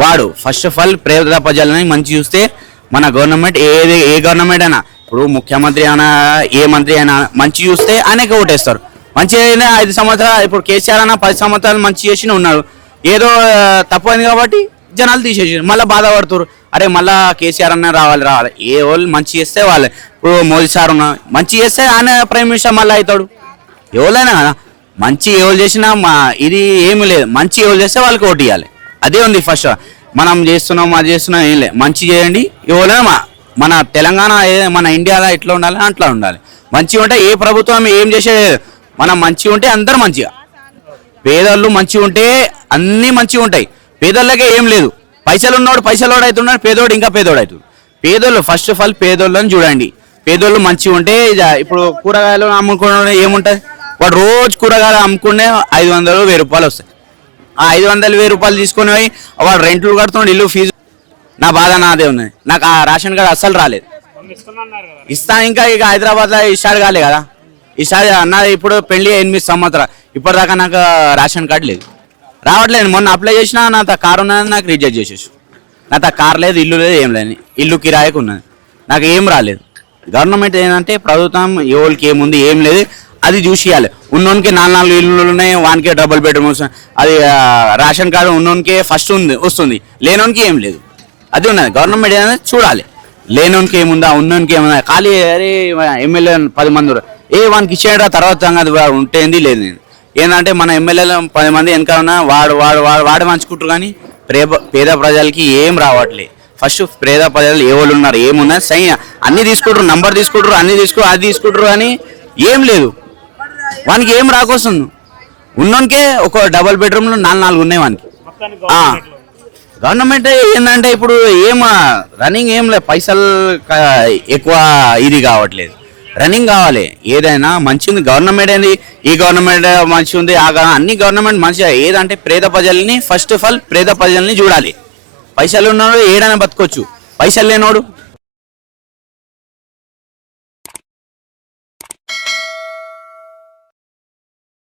వాడు first of all పేద ప్రజలని మంచి చూస్తే మన గవర్నమెంట్ ఏది ఏ గవర్నమెంట్ అయినా ఇప్పుడు ముఖ్యమంత్రి అయినా ఏ మంత్రి అయినా మంచి చూస్తే ఆయనకి ఓటేస్తారు. మంచి అయినా ఐదు సంవత్సరాలు ఇప్పుడు కేసీఆర్ అన్న పది సంవత్సరాలు మంచి చేసిన ఉన్నారు ఏదో తప్పైంది కాబట్టి జనాలు తీసేసారు మళ్ళీ బాధపడుతారు అరే మళ్ళా కేసీఆర్ అన్న రావాలి రావాలి. ఏ వాళ్ళు మంచి చేస్తే వాళ్ళే. ఇప్పుడు మోదీ సార్ ఉన్నా మంచి చేస్తే ఆయన ప్రైమ్ మినిస్టర్ మళ్ళీ అవుతాడు. ఎవరైనా కదా. మంచి ఎవరు చేసినా మా ఇది ఏమి లేదు. మంచి ఎవరు చేస్తే వాళ్ళకి ఓటు ఇవ్వాలి అదే ఉంది ఫస్ట్ మనం చేస్తున్నాం అది చేస్తున్నాం ఏం లేదు. మంచి చేయండి. ఎవరైనా మా- మన తెలంగాణ మన ఇండియాలో ఎట్లా ఉండాలి అట్లా ఉండాలి. మంచిగా ఉంటే ఏ ప్రభుత్వం ఏం చేసేది మనం మంచిగా ఉంటే అందరు మంచిగా. పేదోళ్ళు మంచిగా ఉంటే అన్నీ మంచిగా ఉంటాయి. పేదోళ్ళకే ఏం లేదు. పైసలు ఉన్నోడు పైసలోడు అవుతున్నాడు పేదోడు ఇంకా పేదోడు అవుతుంది పేదోళ్ళు ఫస్ట్ ఆఫ్ ఆల్ పేదోళ్ళని చూడండి. పేదోళ్ళు మంచిగా ఉంటే ఇప్పుడు కూరగాయలు అమ్ముకునే ఏముంటుంది? వాడు రోజు కూరగాయలు అమ్ముకునే ఐదు వందలు వెయ్యి రూపాయలు వస్తాయి. ఆ ఐదు వందలు వెయ్యి రూపాయలు తీసుకొని పోయి వాడు రెంట్లు కడుతున్నాడు ఇల్లు ఫీజు. నా బాధ నాదే ఉన్నది నాకు ఆ రేషన్ కార్డు అస్సలు రాలేదు. ఇస్తా ఇంకా ఇక హైదరాబాద్లో ఇష్టాడు కాలే కదా. ఇష్టాడు అన్న ఇప్పుడు పెళ్ళి ఎనిమిది సంవత్సరాలు. ఇప్పటిదాకా నాకు రేషన్ కార్డు లేదు. రావట్లేదు. మొన్న అప్లై చేసినా నా కారు ఉన్నది నాకు రిజెక్ట్ చేసేసి నా కార్ లేదు ఇల్లు లేదు ఏం లేదు ఇల్లు కిరాయకు ఉన్నది. నాకు ఏం రాలేదు. గవర్నమెంట్ ఏంటంటే ప్రభుత్వం ఎవరికి ఏముంది ఏం లేదు. అది చూసియాలి. ఉన్నోనికి నాలుగు నాలుగు ఇల్లు ఉన్నాయి వానికే డబుల్ బెడ్రూమ్స్ వస్తుంది. అది రేషన్ కార్డు ఉన్నోనికే ఫస్ట్ ఉంది వస్తుంది. లేనోనికి ఏం లేదు. అది ఉన్నది. గవర్నమెంట్ ఏదైనా చూడాలి. లేనోనికి ఏముందా ఉన్నోనికి ఏముందా? ఖాళీ అరే ఎమ్మెల్యే పది మంది ఏ వానికి ఇచ్చేయడా తర్వాత సంగతి ఉంటేంది లేదు. ఏంటంటే మన ఎమ్మెల్యేలు పది మంది వెనక వాడు వాడు వాడు వాడు మంచుకుంటారు కానీ పేద పేద ప్రజలకి ఏం రావట్లేదు ఫస్ట్ పేద ప్రజలు ఏ వాళ్ళు ఉన్నారు ఏమున్నారు సై అన్నీ తీసుకుంటారు నంబర్ తీసుకుంటారు అన్ని తీసుకు అది తీసుకుంటారు కానీ ఏం లేదు. వానికి ఏం రాకొస్తుంది? ఉన్నోనికే ఒక డబల్ బెడ్రూమ్లో నాలుగు నాలుగు ఉన్నాయి వానికి. గవర్నమెంట్ ఏంటంటే ఇప్పుడు ఏం రన్నింగ్ ఏం లేదు పైసలు ఎక్కువ ఇది కావట్లేదు. రన్నింగ్ కావాలి. ఏదైనా మంచిది గవర్నమెంట్ ఏంది? ఈ గవర్నమెంట్ మంచి ఉంది ఆ అన్ని గవర్నమెంట్ మంచిగా. ఏదంటే పేద ప్రజల్ని ఫస్ట్ ఆఫ్ ఆల్ పేద ప్రజల్ని చూడాలి. పైసలు ఉన్నోడు ఏడైనా బతకొచ్చు. పైసలు లేనోడు